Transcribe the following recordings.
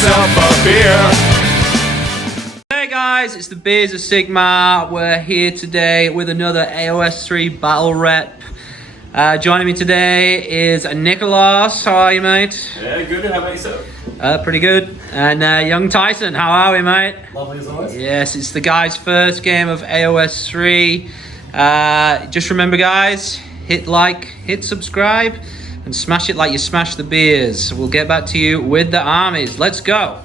yourself a beer. Hey guys, it's the Beers of Sigmar. We're here today with another AoS 3 battle rep. Joining me today is Nicholas. How are you, mate? Yeah, good. How about yourself? Pretty good. And young Tyson, how are we, mate? Lovely as always. Yes, it's the guy's first game of AoS 3. Just remember, guys, hit like, hit subscribe, and smash it like you smash the beers. We'll get back to you with the armies. Let's go.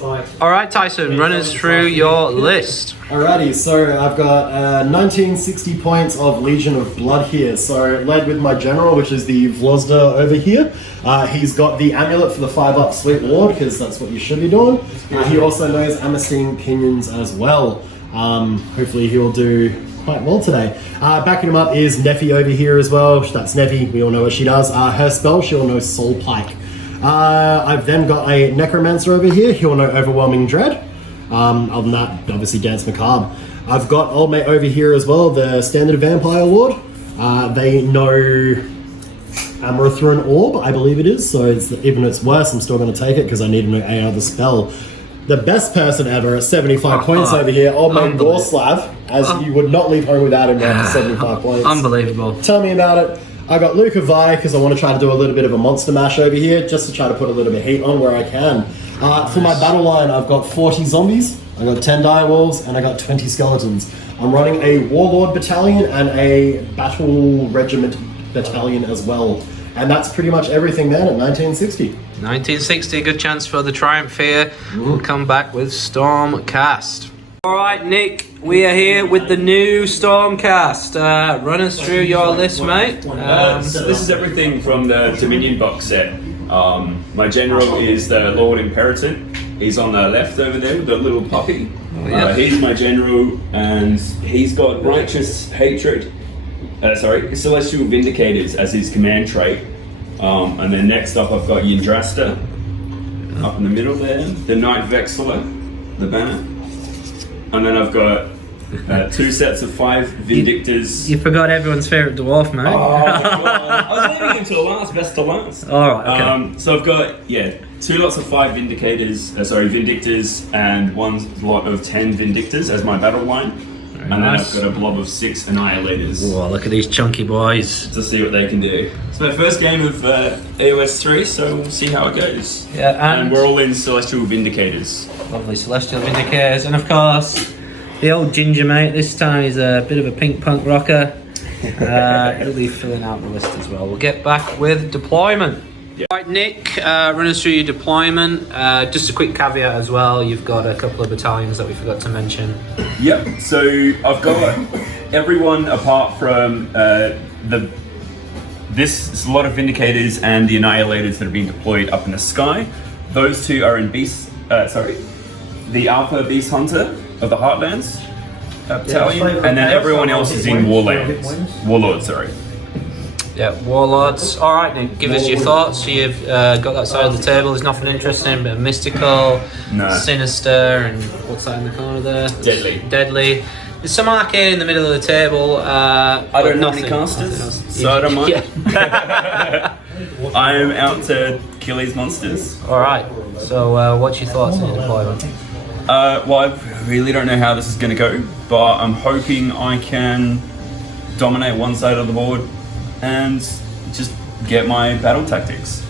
Alright, Tyson, run us through your list. Alrighty, so I've got 1960 points of Legion of Blood here. So led with my general, which is the Vlozda over here. He's got the amulet for the 5-up Sweet Lord, because that's what you should be doing. He also knows Amosine Pinions as well. Hopefully he'll do quite well today. Backing him up is Neffy over here as well. That's Neffy, we all know what she does. Her spell, she'll know Soulblight. I've then got a Necromancer over here. He'll know Overwhelming Dread. Other than that, obviously Dance Macabre. I've got old mate over here as well, the Standard Vampire Lord. They know Amaranthine Orb, I believe it is. So even if it's worse, I'm still going to take it because I need to know a other spell. The best person ever at 75 points over here, old mate Gorslav, as you would not leave home without him after 75 points. Unbelievable. Tell me about it. I got Luca Vi because I want to try to do a little bit of a monster mash over here, just to try to put a little bit of heat on where I can. For my battle line, I've got 40 zombies, I got 10 direwolves, and I got 20 skeletons. I'm running a warlord battalion and a battle regiment battalion as well. And that's pretty much everything, man, at 1960. 1960, good chance for the triumph here. We'll come back with Stormcast. Alright, Nick, we are here with the new Stormcast. Run us through your list, mate. So this is everything from the Dominion box set. My general is the Lord Imperator. He's on the left over there with the little puppy. He's my general, and he's got Righteous Hatred. Celestial Vindicators as his command trait. And then next up I've got Yndrasta up in the middle there. The Knight Vexler, the banner. And then I've got 2 sets of 5 Vindictors. You forgot everyone's favourite dwarf, mate. Oh, I was leaving him till last, best to last. Alright, okay. So I've got, 2 lots of 5 Vindictors, and 1 lot of 10 Vindictors as my battle line. Very and nice. then I've got a blob of 6 Annihilators. Whoa, look at these chunky boys. To see what they can do. It's my first game of AoS 3, so we'll see how it goes. Yeah, and we're all in Celestial Vindicators. Lovely Celestial Vindicators, and of course, the old ginger mate. This time he's a bit of a pink punk rocker. He'll be filling out the list as well. We'll get back with deployment. Yeah. Right, Nick, run us through your deployment. Just a quick caveat as well, you've got a couple of battalions that we forgot to mention. Yep, so I've got everyone apart from this lot of Vindicators and the Annihilators that have been deployed up in the sky. Those 2 are in the Alpha Beast Hunter of the Heartlands battalion, and then everyone else is in Warlords, sorry. Yeah, Warlords. Alright, Nick, give us your thoughts. You've got that side of the table, there's nothing interesting, but mystical, sinister, and what's that in the corner there? Deadly. There's some arcane in the middle of the table. I don't know any casters, so I don't mind. Yeah. I am out to kill these monsters. Alright, so what's your thoughts on your deployment? Well, I really don't know how this is going to go, but I'm hoping I can dominate one side of the board and just get my battle tactics.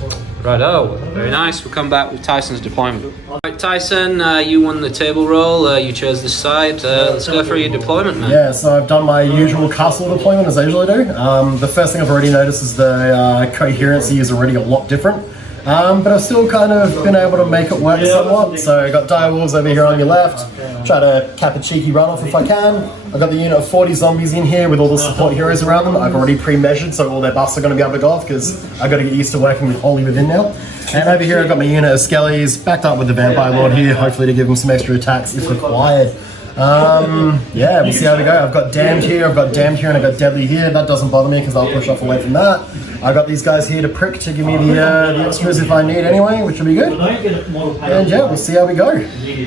Righto, very nice. We'll come back with Tyson's deployment. Right, Tyson, you won the table roll, you chose this side. Let's go through your deployment, man. Yeah, so I've done my usual castle deployment as I usually do. The first thing I've already noticed is the coherency is already a lot different. But I've still kind of been able to make it work somewhat. So I got direwolves over here on your left. Try to cap a cheeky runoff if I can. I've got the unit of 40 zombies in here with all the support heroes around them. I've already pre-measured, so all their buffs are going to be able to go off because I've got to get used to working with Holy Within now. And over here I've got my unit of skellies backed up with the Vampire Lord here, hopefully to give him some extra attacks if required. Yeah, we'll see how we go. I've got Damned here, I've got Damned here, and I've got Deadly here. That doesn't bother me because I'll push off away from that. I've got these guys here to prick to give me the extras if I need anyway, which will be good. And yeah, we'll see how we go.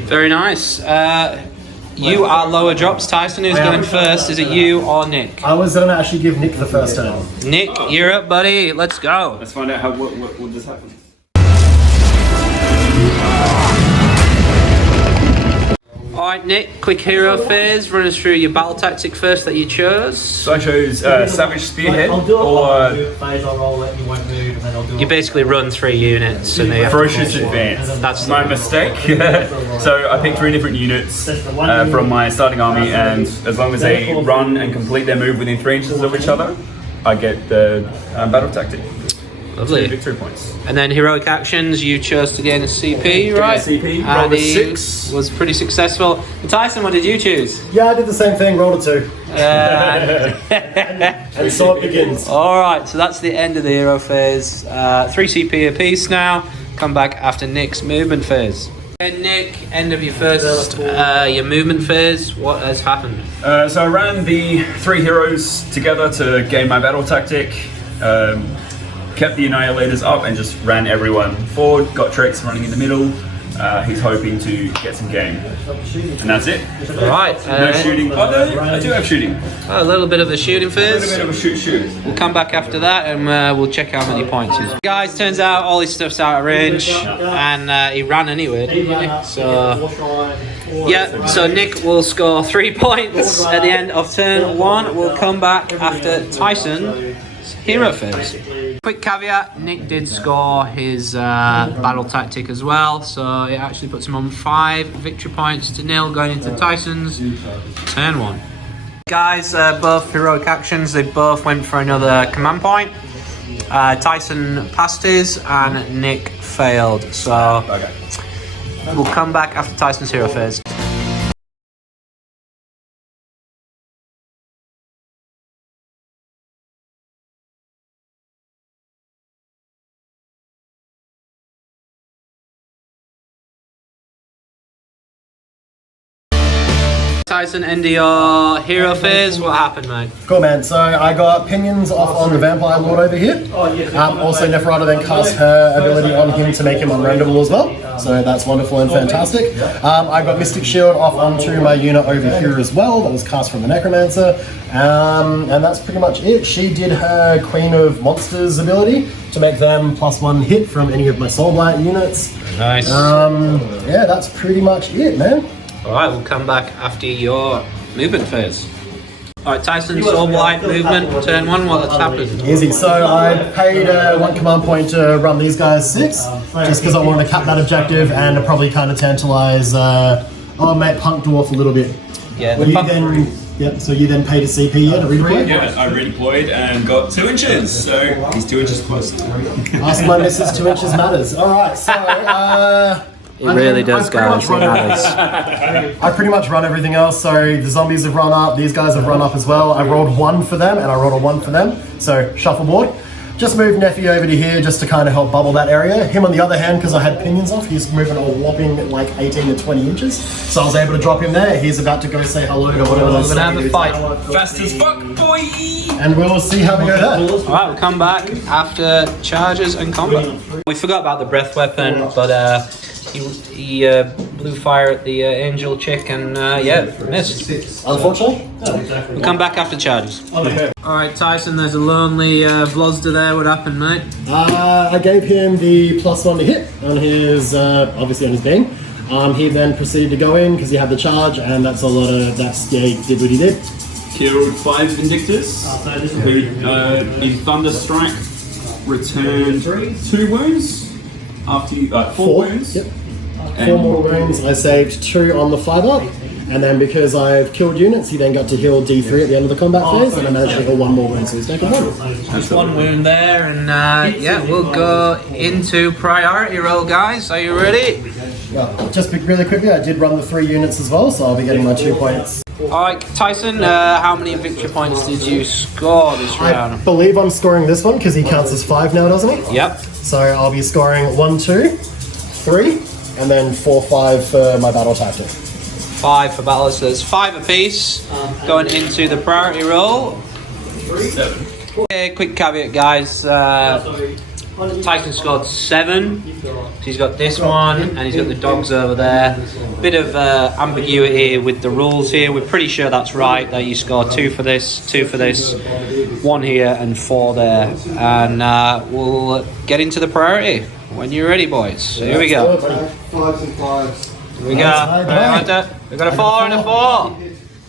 Very nice. You are lower drops. Tyson, who's going first? Is it you or Nick? I was going to actually give Nick the first turn. Nick, you're up, buddy. Let's go. Let's find out what does happen. Alright, Nick, quick hero phase. Run us through your battle tactic first that you chose. So I chose Savage Spearhead or You basically run 3 units and they Ferocious Advance. That's my mistake. So I picked 3 different units from my starting army, and as long as they run and complete their move within 3 inches of each other, I get the battle tactic. Lovely. 2 victory points. And then heroic actions, you chose to gain a CP, right? CP, and rolled a he 6. Was pretty successful. And Tyson, what did you choose? Yeah, I did the same thing, rolled a 2. And so it begins. Alright, so that's the end of the hero phase. 3 CP apiece now. Come back after Nick's movement phase. Okay, Nick, end of your first your movement phase. What has happened? So I ran the 3 heroes together to gain my battle tactic. Kept the Annihilators up and just ran everyone forward. Got Trex running in the middle. He's hoping to get some game. And that's it. Alright. No shooting. Oh, no, I do have shooting. A little bit of a shooting A phase. little bit of a shoot. We'll come back after that and we'll check how many points he's. Guys, turns out all his stuff's out of range and he ran anyway, didn't you, Nick? So, yeah, so Nick will score 3 points at the end of turn 1. We'll come back after Tyson's hero phase. Quick caveat, Nick did score his battle tactic as well, so it actually puts him on 5 victory points to 0 going into Tyson's turn 1. Guys, both heroic actions, they both went for another command point. Tyson passed his and Nick failed, so we'll come back after Tyson's hero phase. Tyson, end of your hero phase. What happened, mate? Cool, man. So I got pinions off on the Vampire Lord over here. Also, Neferata then cast her ability on him to make him unrenderable as well. So that's wonderful and fantastic. I got Mystic Shield off onto my unit over here as well. That was cast from the Necromancer. And that's pretty much it. She did her Queen of Monsters ability to make them +1 hit from any of my Soulblight units. Nice. Yeah, that's pretty much it, man. Alright, we'll come back after your movement phase. Alright, Tyson, Soulblight movement, turn 1, what has happened? Easy. So I paid 1 command point to run these guys 6, just because I wanted to cap that objective and to probably kind of tantalize mate Punk Dwarf a little bit. Yeah, So you then paid a CP to redeploy? Yeah, I redeployed and got 2 inches, so he's 2 inches close. Ask my missus, 2 inches matters. Alright, so it really does, guys. It matters. I pretty much run everything else. So the zombies have run up, these guys have run up as well. I rolled 1 for them and I rolled a 1 for them. So shuffleboard. Just moved Neffy over to here just to kind of help bubble that area. Him on the other hand, because I had pinions off, he's moving a whopping like 18 to 20 inches. So I was able to drop him there. He's about to go say hello to whatever We're going to have a fight. Fast as fuck, boy! And we'll see how we go there. Alright, we'll come back after charges and combat. We forgot about the breath weapon, but he blew fire at the angel chick and missed. Unfortunately. We'll come back after charges. Alright, Tyson, there's a lonely Vlozda there. What happened, mate? I gave him the +1 to hit on his, obviously on his beam. He then proceeded to go in because he had the charge, and that's a lot of, he did what he did. Killed 5 Vindictus, who in Thunderstrike returned 2 wounds after you, 4 wounds. Yep. 4 more wounds. I saved 2 on the 5-up, and then because I've killed units, he then got to heal D3 at the end of the combat phase, and I managed to heal 1 more wound, so he's taken 1. Just 1 wound there, and we'll go into priority roll, guys. Are you ready? Well, just really quickly, I did run the 3 units as well, so I'll be getting my 2 points. Alright, Tyson, how many victory points did you score this round? I believe I'm scoring this one because he counts as 5 now, doesn't he? Yep. So I'll be scoring 1, 2, 3, and then 4, 5 for my battle tactic. 5 for battle, so there's 5 apiece going into the priority roll. 7. Okay, quick caveat, guys. Tyson scored 7. So he's got this one, and he's got the dogs over there. Bit of ambiguity with the rules here. We're pretty sure that's right, that you score 2 for this, 2 for this, 1 here, and 4 there. And we'll get into the priority when you're ready, boys. So here we go. 5s and 5s. We got a 4 and a 4.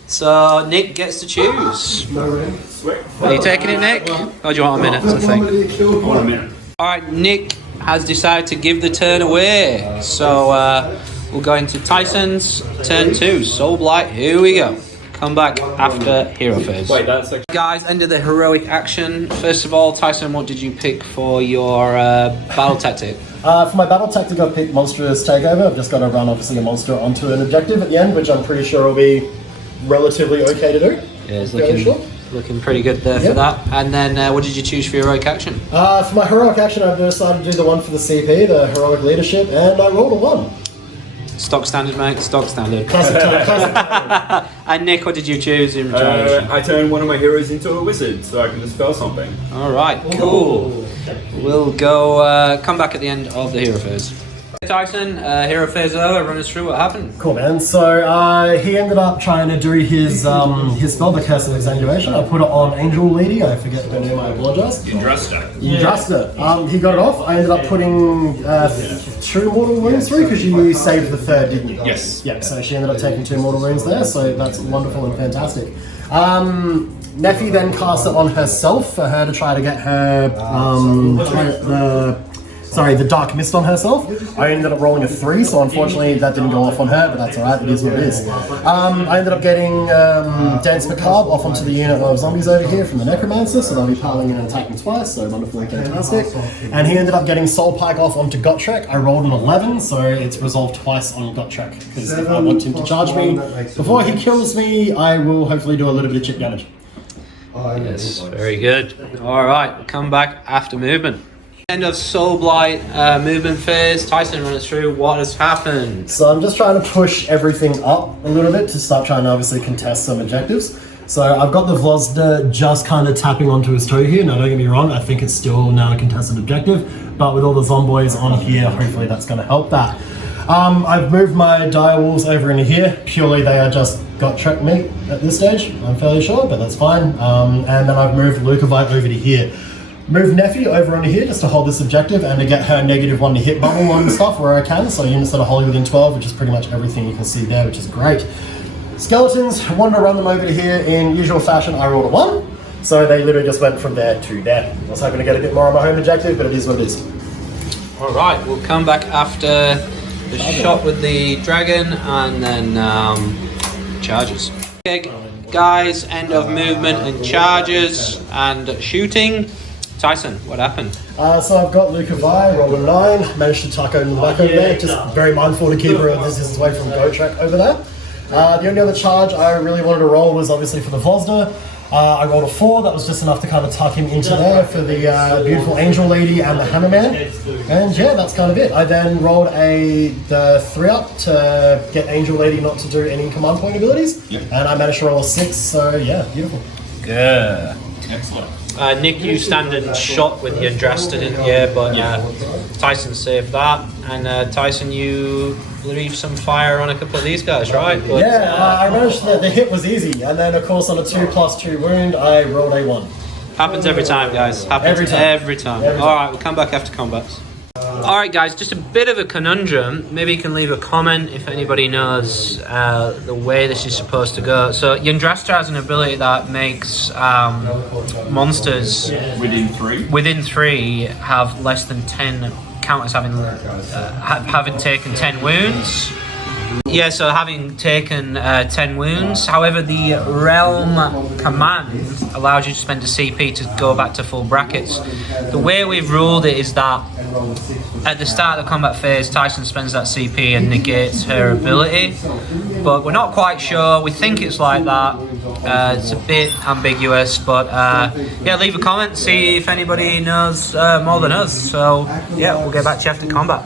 So Nick gets to choose. Are you taking it, Nick? Or do you want a minute to think? I want a minute. Alright, Nick has decided to give the turn away. So we'll go into Tyson's turn 2. Soulblight, here we go. Come back after hero phase. Wait, that's like... Guys, end of the heroic action. First of all, Tyson, what did you pick for your battle tactic? For my battle tactic, I've picked Monstrous Takeover. I've just got to run, obviously, a monster onto an objective at the end, which I'm pretty sure will be relatively okay to do. Yeah, it's looking pretty good there for that. And then, what did you choose for your heroic action? For my heroic action, I've decided to do the one for the CP, the heroic leadership, and I rolled a 1. Stock standard, mate. Stock standard. Classic. And Nick, what did you choose in return? I turned one of my heroes into a wizard, so I can dispel something. All right, cool. We'll go. Come back at the end of the hero phase. Tyson, hero phase over. Run us through what happened. Cool, man. So he ended up trying to do his spell, the Curse of Exsanguination. I put it on Angel Lady. I forget her name. I apologize. Yndrasta. He got it off. I ended up putting 2 mortal wounds through because you saved the 3rd, didn't you? Yes. Yep. So she ended up taking 2 mortal wounds there. So that's wonderful and fantastic. Neffy then cast it on herself for her to try to get her the Dark Mist on herself. I ended up rolling a 3, so unfortunately that didn't go off on her, but that's alright, it is what it is. I ended up getting Dance Macabre off onto the unit of zombies over here from the Necromancer, so they'll be piling in and attacking twice, so wonderful and fantastic. And he ended up getting Soul Pike off onto Gotrek. I rolled an 11, so it's resolved twice on Gotrek, because if I want him to charge me before he kills me, I will hopefully do a little bit of chip damage. Yes, very good. Alright, come back after movement. End of Soulblight movement phase. Tyson, run us through what has happened. So I'm just trying to push everything up a little bit to start trying to obviously contest some objectives. So I've got the Vlozda just kind of tapping onto his toe here. Now don't get me wrong, I think it's still now a contested objective, but with all the zomboids on here, hopefully that's going to help that. I've moved my direwolves over into here. Purely they are just Gotrek meat at this stage, I'm fairly sure, but that's fine. And then I've moved Lukavite over to here. Move Neffy over onto here just to hold this objective and to get her -1 to hit bubble on stuff where I can, so units that are wholly within 12, which is pretty much everything you can see there, which is great. Skeletons, wanted to run them over to here in usual fashion. I rolled a 1, so they literally just went from there to there. I was hoping to get a bit more on my home objective, but it is what it is. Alright, we'll come back after the shot with the dragon and then charges. Okay, guys, end of movement and charges and shooting. Tyson, what happened? So I've got Lukavite, rolled a 9, managed to tuck in the back over there, just very mindful to keep her a distance away from Gotrek over there. The only other charge I really wanted to roll was obviously for the Vlozda. I rolled a 4, that was just enough to kind of tuck him into there for the beautiful Angel Lady and the Hammerman. And yeah, that's kind of it. I then rolled the 3 up to get Angel Lady not to do any command point abilities. And I managed to roll a 6, so yeah, beautiful. Good. Excellent. Nick, you standard shot with the Yndrasta, didn't you? But Tyson saved that. And Tyson, you leave some fire on a couple of these guys, right? But, I managed the hit was easy. And then, of course, on a 2+2 wound, I rolled a 1. Happens every time, guys. Happens every time. Alright, we'll come back after combats. Alright guys, just a bit of a conundrum. Maybe you can leave a comment if anybody knows the way this is supposed to go. So Yndrasta has an ability that makes monsters within 3 have less than 10 counters having taken 10 wounds. Yeah, so having taken 10 wounds. However, the Realm command allows you to spend a CP to go back to full brackets. The way we've ruled it is that at the start of the combat phase, Tyson spends that CP and negates her ability. But we're not quite sure. We think it's like that. It's a bit ambiguous, but yeah, leave a comment, see if anybody knows more than us. So yeah, we'll get back to you after combat.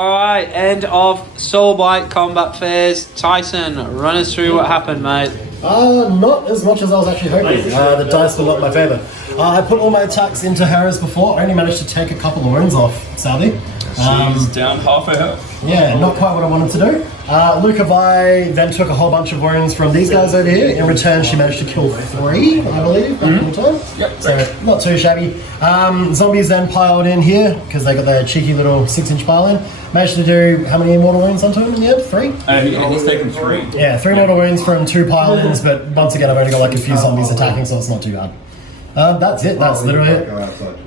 Alright, end of Soulblight combat phase. Tyson, run us through what happened, mate. Not as much as I was actually hoping. The dice were not in my favour. I put all my attacks into her as before. I only managed to take a couple of wounds off, sadly. She's down half her health. Yeah, not quite what I wanted to do. Lucavi then took a whole bunch of wounds from these guys over here. In return, she managed to kill 3, I believe, back in the time. Yep. So, not too shabby. Zombies then piled in here, because they got their cheeky little 6-inch pile in. Managed to do how many mortal wounds onto him in the end? 3? He's taken 3. Yeah, 3 mortal wounds from 2 pile-ins, but once again, I've only got like a few zombies attacking, so it's not too bad. That's it, that's literally it.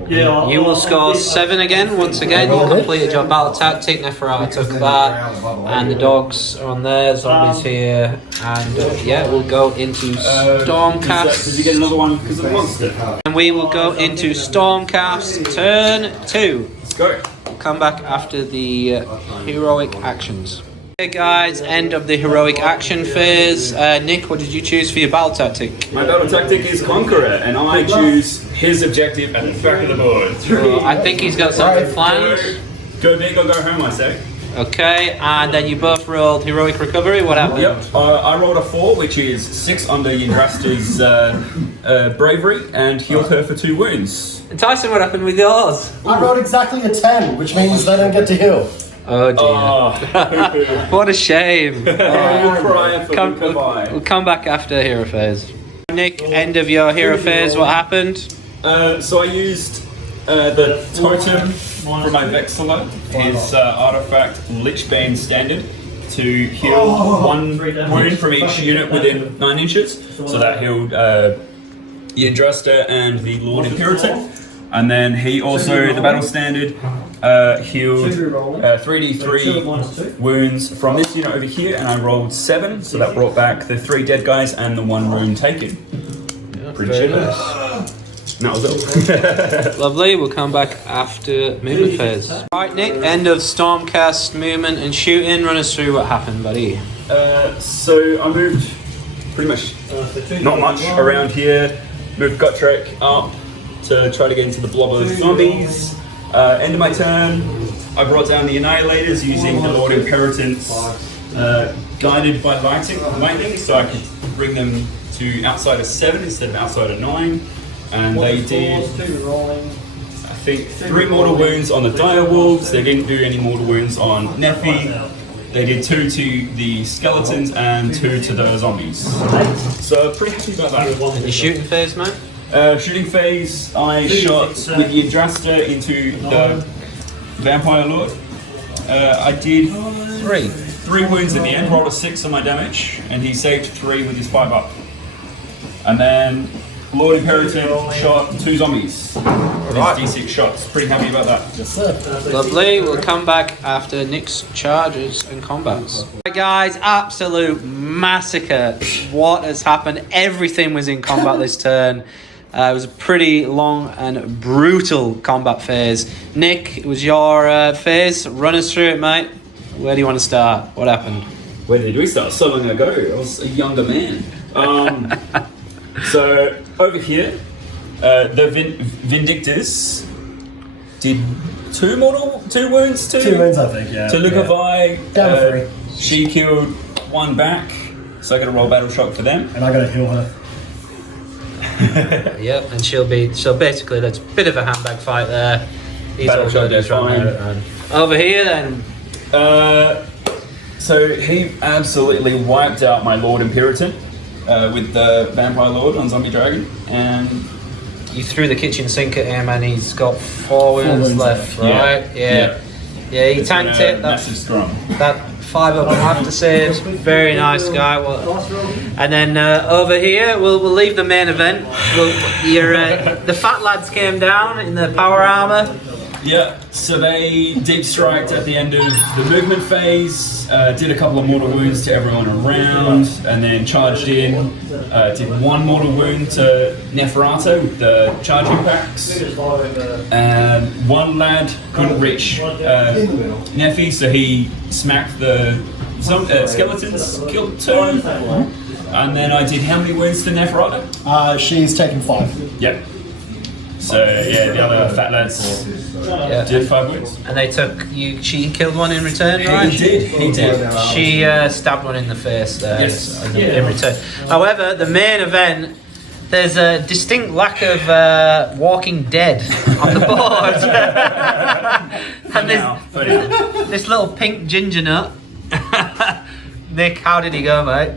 Yeah, you will score 7 again. Once again, you completed your battle tactic. Neferata took that, and the dogs are on there, zombies here, and yeah, we'll go into Stormcast. Did you get another one because of the monster? And we will go into Stormcast turn 2. Let's go. We'll come back after the heroic actions. Hey guys, end of the heroic action phase. Nick, what did you choose for your battle tactic? My battle tactic is Conqueror, and I choose his objective at the back of the board. I think he's got something planned. Go big or go home, I say. Okay, and then you both rolled heroic recovery. What happened? Yep, I rolled a 4, which is 6 under Yndrasta's bravery, and healed her for 2 wounds. And Tyson, what happened with yours? I rolled exactly a 10, which means they don't get to heal. Oh dear. What a shame. We'll come back after hero phase. Nick, end of your hero phase, what happened? So I used the totem from my Vexilla, his artifact Lichbane Standard, to heal 1 wound from each unit within 9 inches. So that healed Yndrasta and the Lord Imperator. And then he also, the battle standard, healed 3d3 wounds from this unit over here, and I rolled 7, so that brought back the 3 dead guys and the 1 wound taken. Pretty generous. That was it. Lovely, we'll come back after movement phase. Right, Nick, end of Stormcast movement and shooting. Run us through what happened, buddy. So I moved pretty much not much around here. Moved Gotrek up to try to get into the blob of zombies. End of my turn, I brought down the Annihilators using the Lord Imperitance guided by lightning, so I could bring them to outside of 7 instead of outside of 9. And they did, I think, 3 mortal wounds on the Dire Wolves. They didn't do any mortal wounds on Nephi. They did 2 to the skeletons and 2 to the zombies. So pretty happy about that. And your shooting phase, mate? Shooting phase, I shot with the Yndrasta into the Vampire Lord. I did 3 wounds in the end, rolled a 6 on my damage, and he saved 3 with his 5 up. And then Lord Imperator shot 2 zombies. Right. D6 shots. Pretty happy about that. Yes, sir. Lovely, we'll come back after Nick's charges and combats. Right, guys, absolute massacre. What has happened? Everything was in combat this turn. It was a pretty long and brutal combat phase. Nick, it was your phase. Run us through it, mate. Where do you want to start? What happened? Where did we start? So long ago. I was a younger man. So over here, the Vindictors did 2 wounds to 2 wounds, I think, yeah. To Lucavi. Down to 3. She killed 1 back, so I got to roll battle shock for them. And I got to heal her. Yep, and she'll basically, that's a bit of a handbag fight there. He's all good, he's fine. Over here then. So he absolutely wiped out my Lord Imperator with the Vampire Lord on Zombie Dragon, and you threw the kitchen sink at him and he's got 4 wounds left, right? Yeah, he tanked it. Massive scrum. That 5 up and after saves, very nice guy. And then over here, we'll leave the main event. The fat lads came down in the power armor. Yeah, so they deep striked at the end of the movement phase, did a couple of mortal wounds to everyone around, and then charged in, did 1 mortal wound to Neferata with the charge impacts, and 1 lad couldn't reach Nephi, so he smacked the skeletons, killed 2, and then I did how many wounds to Neferata? She's taken 5. Yeah. So yeah, the other fat lads did 5 wounds. And they took you. She killed 1 in return, right? He did. She stabbed 1 in the face there. Yes. In return. However, the main event, there's a distinct lack of Walking Dead on the board. And this little pink ginger nut. Nick, how did he go, mate?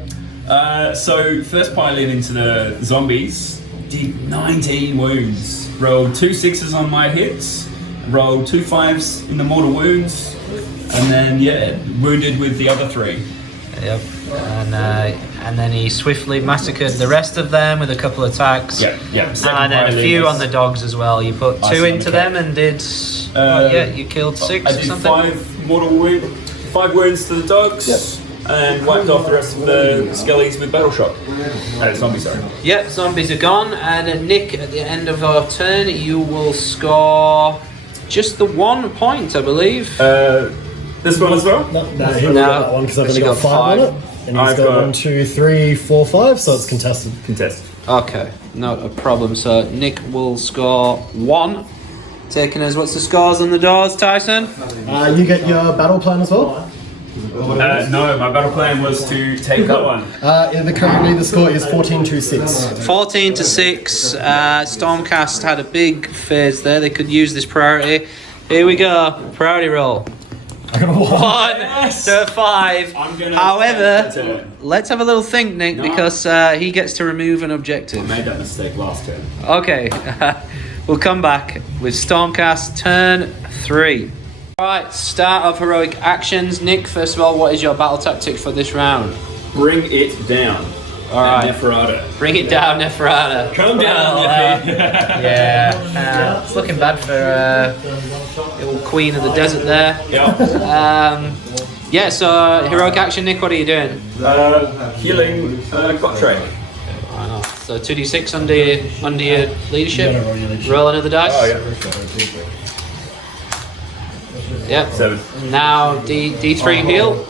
So first piling into the zombies, did 19 wounds. Rolled 2 6s on my hits, rolled 2 5s in the mortal wounds, and then wounded with the other 3. Yep. And then he swiftly massacred the rest of them with a couple of attacks. Yep. And then a few on the dogs as well. You put 2 into them and did. You killed 6 I or did something. 5 wounds to the dogs, and wiped off the rest of the skellies with battle shock. Zombies, sorry. Yep, zombies are gone. And Nick, at the end of our turn, you will score just the 1 point, I believe. This one as well? No, he only got that one because I've only got 5 on it. And he's got 1, 2, 3, 4, 5, so it's contested. Okay, not a problem. So Nick will score 1. Taking us, what's the scores on the doors, Tyson? You get your battle plan as well? No, my battle plan was to take that one. Currently the score is 14-6. 14-6. Stormcast had a big phase there. They could use this priority. Here we go. Priority roll. 1 to 5. However, let's have a little think, Nick, because he gets to remove an objective. I made that mistake last turn. Okay. We'll come back with Stormcast turn 3. Alright, start of heroic actions. Nick, first of all, what is your battle tactic for this round? Bring it down. Alright. Neferata. Bring it down, Neferata. Come down, Yeah. It's looking bad for the old queen of the desert there. So heroic action, Nick, what are you doing? Healing Gottray. Why not? So 2d6 under your leadership. Roll another dice. Oh, yeah. Yep. 7. Now D3 heal.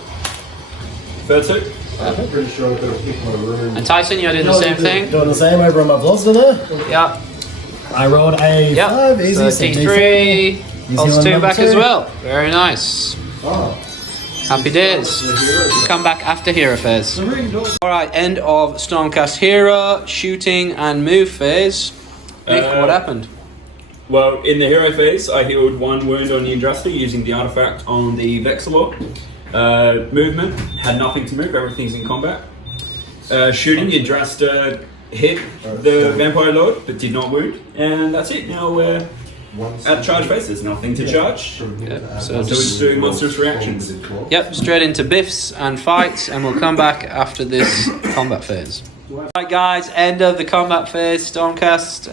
32. And Tyson, you're doing the same thing? Doing the same over on my Velocity there. Yep. I rolled a 5, easy. So D3. Pulse 2 back as well. Very nice. Happy days. Come back after hero phase. Alright, end of Stormcast hero, shooting and move phase. Nick, what happened? Well, in the hero phase, I healed 1 wound on the Indrasta using the artifact on the Vexilor. Movement, had nothing to move, everything's in combat. Shooting, the Indrasta hit the Vampire Lord, but did not wound. And that's it, now we're at charge phase, there's nothing to charge. Yep. So it's doing monstrous reactions. Yep, straight into biffs and fights, and we'll come back after this combat phase. Right guys, end of the combat phase, Stormcast.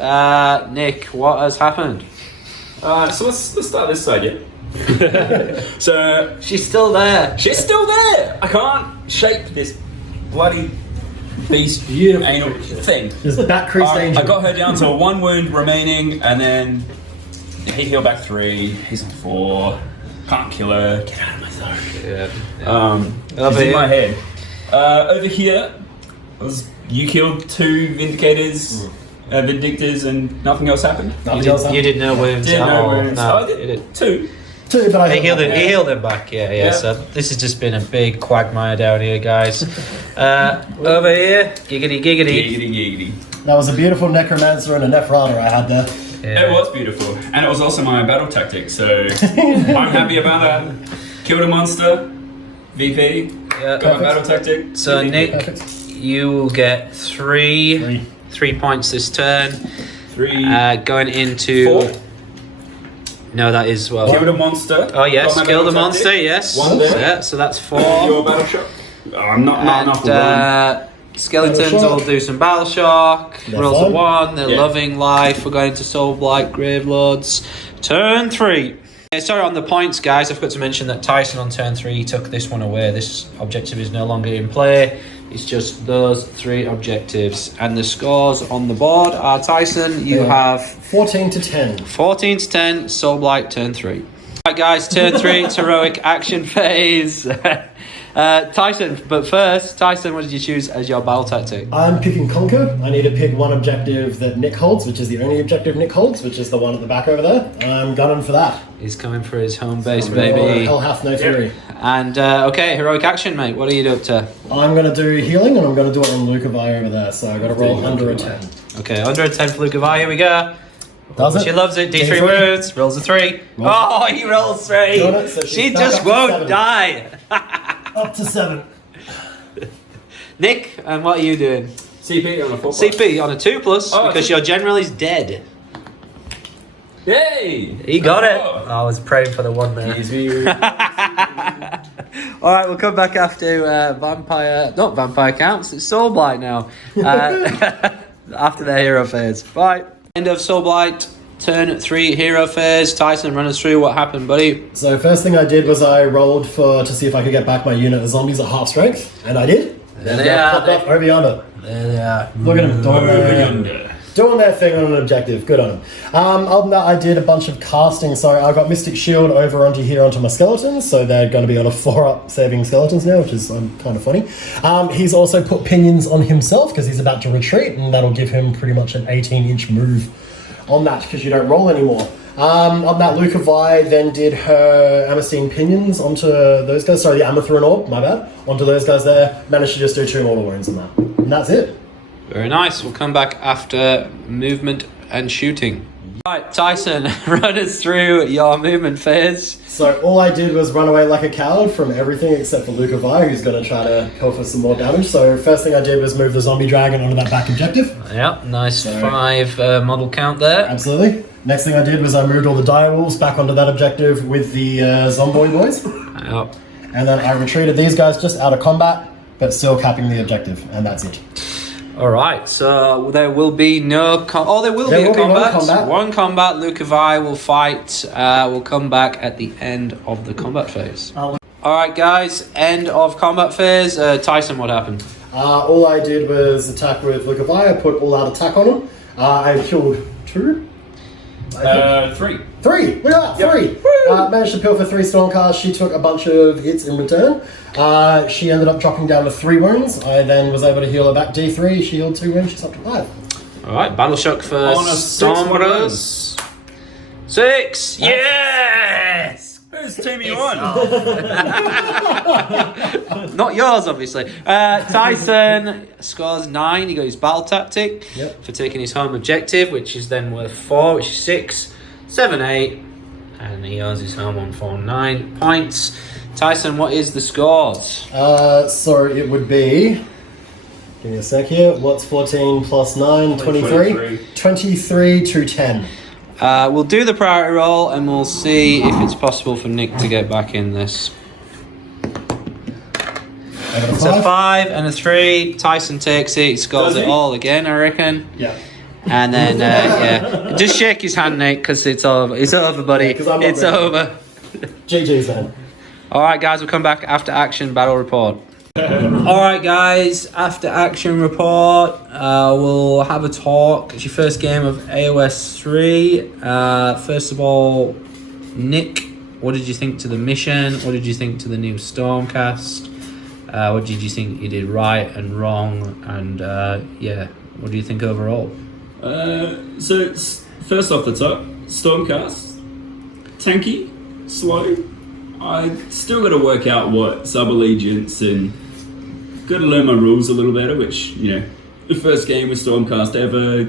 Nick, what has happened? So let's start this side, yeah? So She's still there. she's still there! I can't shape this bloody beast anal thing. There's back crease danger. I got her down to 1 wound remaining, and then he healed back 3, he's on 4, can't kill her, get out of my zone. She's in my head. Over here, you killed 2 Vindictors, and nothing else happened? You did no wounds at all. No, I did 2. But I He healed him back, yeah. So this has just been a big quagmire down here, guys. Over here, giggity. That was a beautiful Necromancer and a Neferata I had there. It was beautiful, and it was also my battle tactic, so I'm happy about that. Killed a monster, VP, got my battle tactic. So Nick, Perfect. you will get 3 points this turn. 3. Going into... 4. No, that is well. Killed a monster. Oh yes, got my kill the battle monster. tactic. Yes. 1 there. Yeah, so that's 4. Your battle shock. Oh, I'm not enough for 1. Skeletons Battle shock. will do some battle shock. They're Rolls fine. a 1. They're Yeah. loving life. We're going to Soulblight Gravelords. Turn 3. Sorry, on the points, guys, I forgot to mention that Tyson on turn 3 took this one away. This objective is no longer in play. It's just those 3 objectives. And the scores on the board are, Tyson, you have 14-10. 14-10, Soulblight, turn 3. Right, guys, turn 3, it's heroic action phase. Tyson, but first, Tyson, what did you choose as your battle tactic? I'm picking Conquer. I need to pick one objective that Nick holds, which is the only objective Nick holds, which is the one at the back over there. I'm gunning for that. He's coming for his home base, baby. Hell hath no fury. And, okay, heroic action, mate. What are you up to? I'm going to do healing, and I'm going to do it on Lucavi over there, so I've got to roll under a 10. Okay, under a 10 for Lucavi, here we go. Does it? She loves it. D3 D3. words. Rolls a 3. Oh, he rolls 3. Got it, so she's She back just up to won't 7. die. Up to 7. Nick, and what are you doing? CP on a 4+. CP on a 2+, Oh, because your general is dead. Yay! He got it. Oh. I was praying for the 1 there. Easy. Alright, we'll come back after not vampire counts, it's Soulblight now. After their hero phase. Bye. End of Soulblight, turn 3 hero phase. Tyson, run us through what happened, buddy. So first thing I did was I rolled to see if I could get back my unit of zombies at half strength, and I did. There they are. Popped up over yonder. There they are. Look at them doing their thing on an objective. Good on them. Other than that, I did a bunch of casting. So I got Mystic Shield over onto my skeletons. So they're going to be on a 4-up saving skeletons now, which is kind of funny. He's also put pinions on himself because he's about to retreat, and that'll give him pretty much an 18-inch move on that because you don't roll anymore. On that, Luca Vi then did her Amethystine pinions onto those guys. Sorry, the Amethyrin orb, my bad. Onto those guys there. Managed to just do 2 mortal wounds on that. And that's it. Very nice. We'll come back after movement and shooting. Right, Tyson, run us through your movement phase. So all I did was run away like a coward from everything except for Luca Vi, who's going to try to help us some more damage. So first thing I did was move the zombie dragon onto that back objective. Yeah, nice 5 model count there. Absolutely. Next thing I did was I moved all the direwolves back onto that objective with the Zomboid boys. Yep. And then I retreated these guys just out of combat, but still capping the objective, and that's it. All right, so there will be no there will be combat. One combat. Luca Vi will fight. We'll come back at the end of the combat phase. All right, guys, end of combat phase. Tyson, what happened? All I did was attack with Luca Vi. I put all-out attack on him. I killed 2. 3. 3! Look at that, 3! Managed to peel for 3 Stormcast. She took a bunch of hits in return. She ended up dropping down to 3 wounds. I then was able to heal her back D3. She healed 2 wounds. She's up to 5. Alright, Battle Shock for Stormcast. 6! Yes! Whose team are you on? Not yours, obviously. Tyson scores 9. He got his battle tactic for taking his home objective, which is then worth 4, which is 6, 7, 8. And he earns his home on 4, 9 points. Tyson, what is the scores? So it would be... Give me a sec here. What's 14 plus 9? 23? 23 to 10. We'll do the priority roll and we'll see if it's possible for Nick to get back in this. It's a 5 and a 3. Tyson takes it. He scores it all again, I reckon. Yeah. And then, just shake his hand, Nick, because it's over. It's over, buddy. Yeah, it's over. GG's then. All right, guys, we'll come back after action battle report. All right, guys, after action report, we'll have a talk. It's your first game of AoS 3. First of all, Nick, what did you think to the mission? What did you think to the new Stormcast? What did you think you did right and wrong? And what do you think overall? So first off the top, Stormcast, tanky, slow. I still got to work out what sub-allegiance and got to learn my rules a little better, which, the first game with Stormcast ever,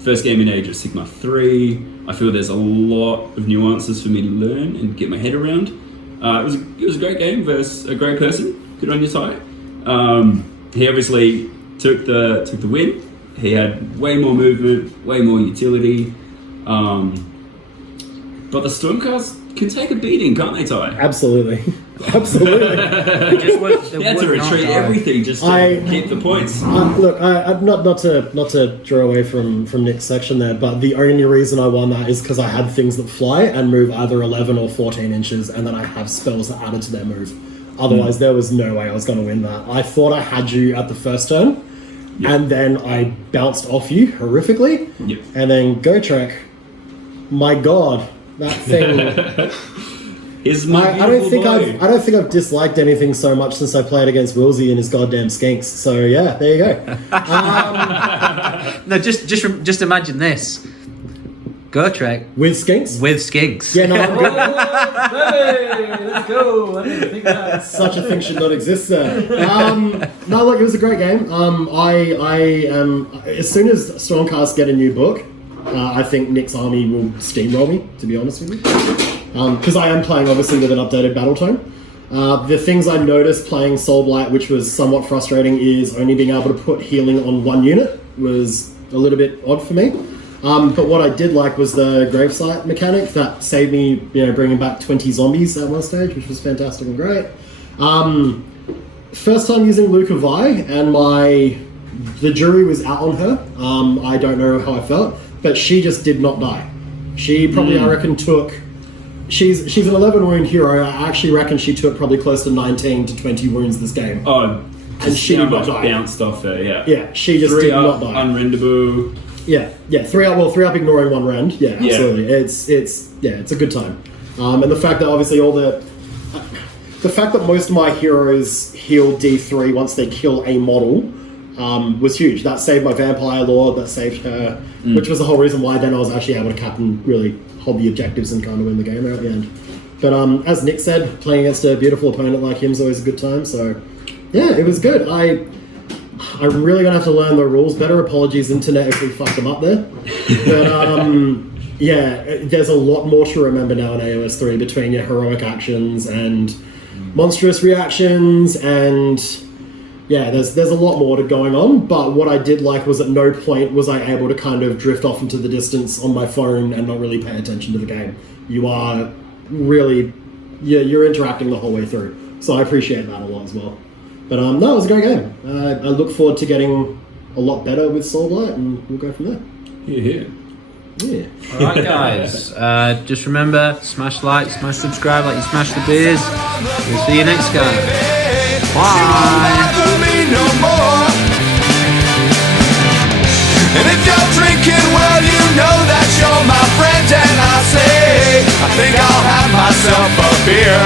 first game in Age of Sigmar 3, I feel there's a lot of nuances for me to learn and get my head around. It was a great game versus a great person. Good on you, Ty. He obviously took the win. He had way more movement, way more utility. But the Stormcast can take a beating, can't they, Ty? Absolutely. Absolutely. He had to retreat everything just to keep the points. Look, not to draw away from Nick's section there, but the only reason I won that is because I had things that fly and move either 11 or 14 inches, and then I have spells that added to their move. Otherwise, there was no way I was going to win that. I thought I had you at the first turn, and then I bounced off you horrifically, and then Go Trek, my God, that thing... I don't think I've disliked anything so much since I played against Wilsey and his goddamn skinks. So yeah, there you go. No, just imagine this. Go Trek with skinks. With skinks. Yeah, no. Hey, let's go. I didn't think that. Such a thing should not exist, sir. No, look, it was a great game. I as soon as Stormcast get a new book, I think Nick's army will steamroll me, to be honest with you. Because I am playing, obviously, with an updated battle tone. The things I noticed playing Soulblight, which was somewhat frustrating, is only being able to put healing on one unit was a little bit odd for me. But what I did like was the gravesite mechanic that saved me, bringing back 20 zombies at one stage, which was fantastic and great. First time using Luca Vi, and the jury was out on her. I don't know how I felt, but she just did not die. She probably, I reckon, took... She's an 11 wound hero. I actually reckon she took probably close to 19 to 20 wounds this game. Oh, and she did not die. Bounced off her, yeah. Yeah, she just did not die. Unrendable. Yeah, 3 up ignoring 1 rend. Yeah, absolutely. It's a good time. And the fact that obviously the fact that most of my heroes heal D3 once they kill a model was huge. That saved my Vampire Lord, that saved her, which was the whole reason why then I was actually able to captain, really hold the objectives and kind of win the game at the end. But as Nick said, playing against a beautiful opponent like him is always a good time. So yeah, it was good. I'm really gonna have to learn the rules better. Apologies, internet, if we fucked them up there. But yeah, there's a lot more to remember now in AoS 3 between your heroic actions and monstrous reactions, and yeah, there's a lot more to going on. But what I did like was at no point was I able to kind of drift off into the distance on my phone and not really pay attention to the game. You are really, you're interacting the whole way through. So I appreciate that a lot as well. But no, it was a great game. I look forward to getting a lot better with Soulblight, and we'll go from there. Yeah. Alright guys, just remember, smash like, smash subscribe like you smash the beers. We'll see you next time. Bye! And if you're drinking, well, you know that you're my friend. And I say, I think I'll have myself a beer.